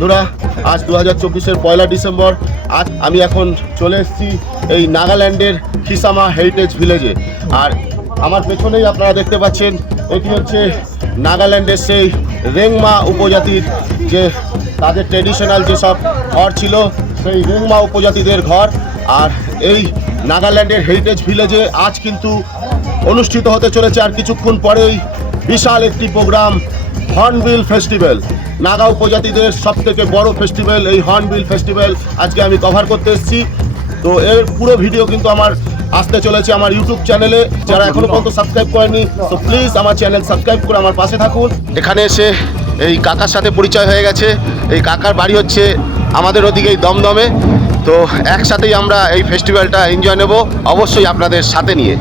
বন্ধুরা, আজ 2024-এর 1 ডিসেম্বর। আজ আমি এখন চলে এসেছি এই নাগাল্যান্ডের খিসামা হেরিটেজ ভিলেজে। আর আমার পেছনেই আপনারা দেখতে পাচ্ছেন, এটি হচ্ছে নাগাল্যান্ডের সেই রেংমা উপজাতির যে তাদের ট্রেডিশনাল যেসব ঘর ছিল, সেই রেংমা উপজাতিদের ঘর। আর এই নাগাল্যান্ডের হেরিটেজ ভিলেজে আজ কিন্তু অনুষ্ঠিত হতে চলেছে আর কিছুক্ষণ পরেই বিশাল একটি প্রোগ্রাম, হর্নবিল ফেস্টিভ্যাল। নাগা উপজাতিদের সবথেকে বড় ফেস্টিভ্যাল এই হর্নবিল ফেস্টিভ্যাল আজকে আমি কভার করতে এসেছি। তো এর পুরো ভিডিও কিন্তু আমার আসতে চলেছে আমার ইউটিউব চ্যানেলে। যারা এখনো পর্যন্ত সাবস্ক্রাইব করেনি, তো প্লিজ আমার চ্যানেল সাবস্ক্রাইব করে আমার পাশে থাকুন। এখানে এসে এই কাকার সাথে পরিচয় হয়ে গেছে। এই কাকার বাড়ি হচ্ছে আমাদের ওদিকেই দমদমে। তো একসাথেই আমরা এই ফেস্টিভ্যালটা এনজয় নেব, অবশ্যই আপনাদের সাথে নিয়ে।